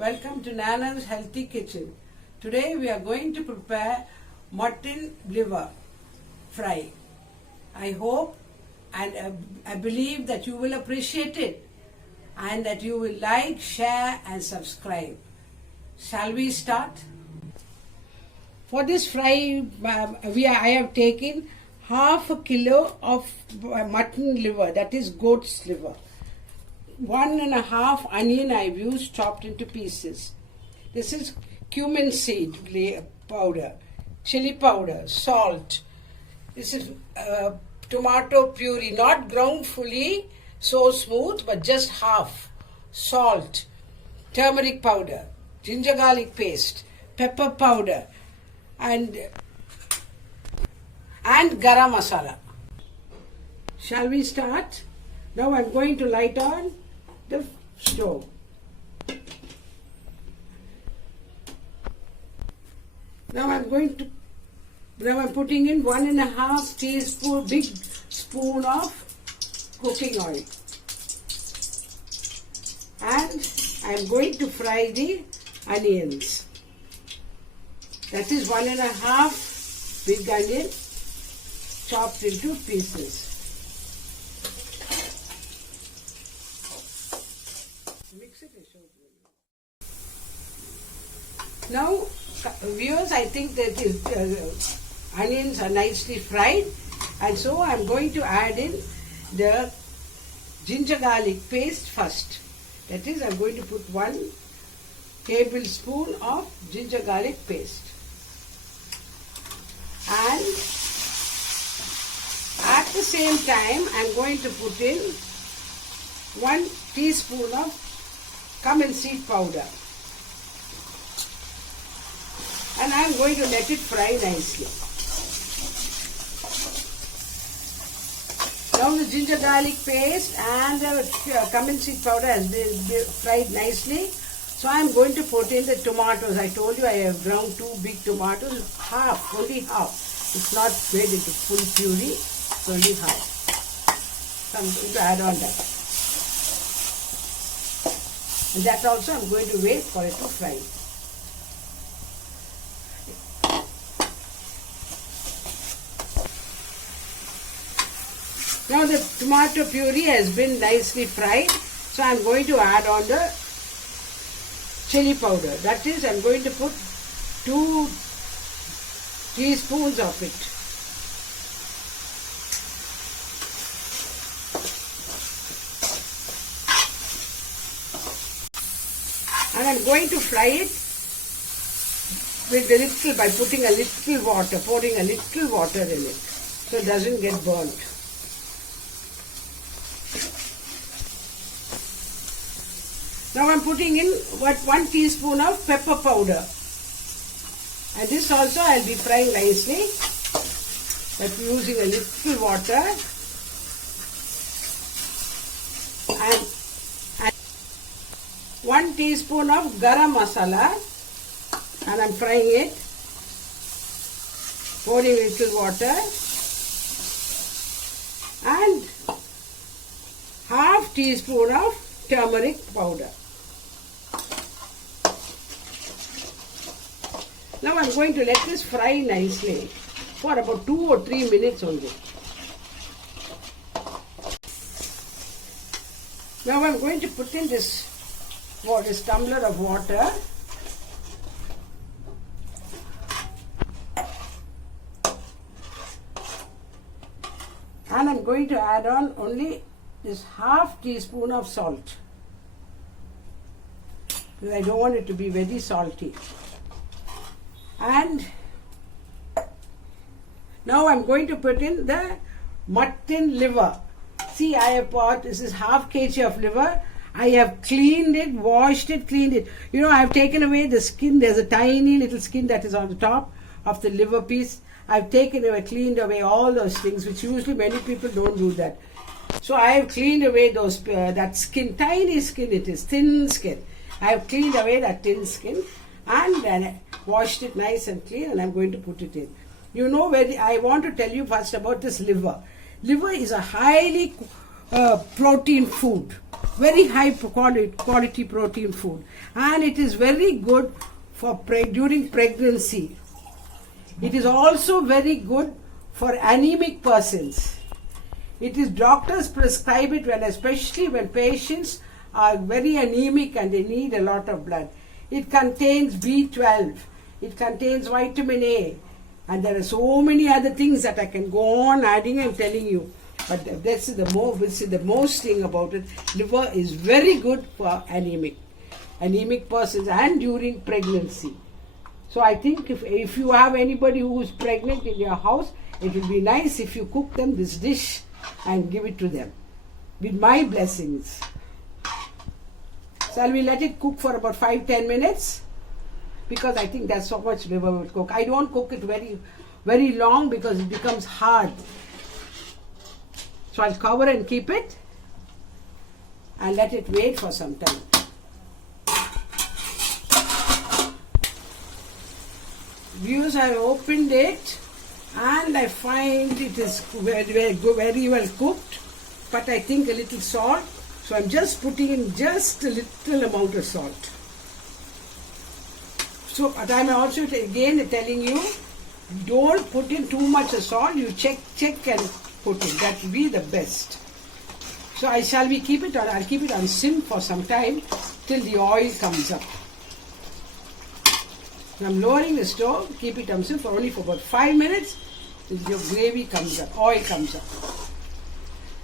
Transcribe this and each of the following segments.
Welcome to Nana's Healthy Kitchen. Today we are going to prepare mutton liver fry. I hope and I believe that you will appreciate it and that you will like, share and subscribe. Shall we start? For this fry, I have taken half a kilo of mutton liver, that is goat's liver. 1.5 onion I've used chopped into pieces. This is cumin seed powder, chili powder, salt. This is tomato puree, not ground fully, so smooth, but just half. Salt, turmeric powder, ginger garlic paste, pepper powder, and garam masala. Shall we start? Now I'm going to light on the stove. Now I'm putting in 1.5 teaspoon, big spoon of cooking oil. And I'm going to fry the onions. That is 1.5 big onion chopped into pieces. Mix it. Now, viewers, I think that onions are nicely fried, and so I'm going to add in the ginger garlic paste first. That is, I'm going to put 1 tablespoon of ginger garlic paste. And at the same time, I'm going to put in 1 teaspoon of Cummin Seed powder. And I'm going to let it fry nicely. Now the ginger garlic paste and the Cummin Seed powder has been fried nicely. So I'm going to put in the tomatoes. I told you I have ground 2 big tomatoes, only half. It's not made into full puree, it's only half. So I'm going to add on that. And that also I'm going to wait for it to fry. Now the tomato puree has been nicely fried, so I'm going to add on the chili powder. That is, I'm going to put 2 teaspoons of it. And I'm going to fry it with by putting a little water, pouring a little water in it, so it doesn't get burnt. Now I'm putting in 1 teaspoon of pepper powder, and this also I'll be frying nicely, but using a little water, and 1 teaspoon of Garam Masala, and I'm frying it, pouring a little water, and half teaspoon of turmeric powder. Now I'm going to let this fry nicely for about 2 or 3 minutes only. Now I'm going to put in this tumbler of water. And I'm going to add on only this half teaspoon of salt, because I don't want it to be very salty. And now I'm going to put in the mutton liver. See, I have bought, this is half kg of liver. I have cleaned it, washed it, cleaned it. You know, I have taken away the skin. There's a tiny little skin that is on the top of the liver piece. I've taken away, cleaned away all those things, which usually many people don't do that. So I have cleaned away those that skin, tiny skin it is, thin skin. I have cleaned away that thin skin and then washed it nice and clean, and I'm going to put it in. You know, I want to tell you first about this liver. Liver is a highly protein food. very high quality protein food, and it is very good for during pregnancy. It is also very good for anemic persons. It is doctors prescribe it especially when patients are very anemic and they need a lot of blood. It contains B12, it contains vitamin A, and there are so many other things that I can go on adding and telling you. But this is the most thing about it. Liver is very good for anemic persons and during pregnancy. So I think if you have anybody who is pregnant in your house, it will be nice if you cook them this dish and give it to them with my blessings. Shall we let it cook for about 5-10 minutes? Because I think that's so much liver will cook. I don't cook it very long because it becomes hard. So I'll cover and keep it and let it wait for some time. Viewers, I opened it and I find it is very well cooked, but I think a little salt. So I'm just putting in just a little amount of salt. So, but I'm also again telling you, don't put in too much of salt. You check and put it. That will be the best. So I'll keep it on sim for some time till the oil comes up. I'm lowering the stove, keep it on sim for about 5 minutes till your gravy comes up, oil comes up.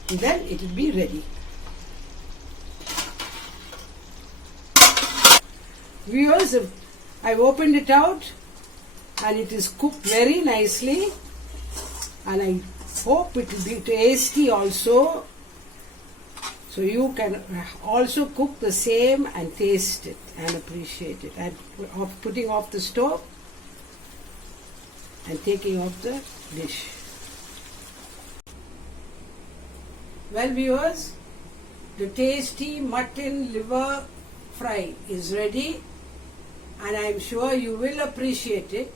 And then it will be ready. Viewers, I've opened it out and it is cooked very nicely, and I hope it will be tasty also. So you can also cook the same and taste it and appreciate it. And putting off the stove and taking off the dish. Well viewers, the tasty mutton liver fry is ready, and I am sure you will appreciate it.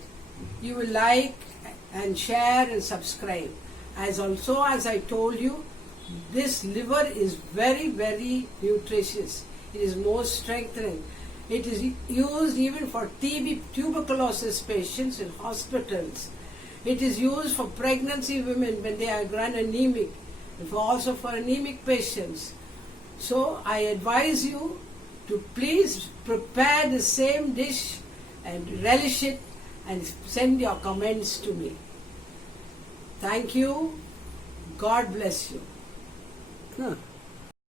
You will like and share and subscribe. As I told you, this liver is very nutritious. It is most strengthening. It is used even for tuberculosis patients in hospitals. It is used for pregnancy women when they are run anemic, and also for anemic patients. So I advise you to please prepare the same dish and relish it and send your comments to me. Thank you. God bless you. Huh.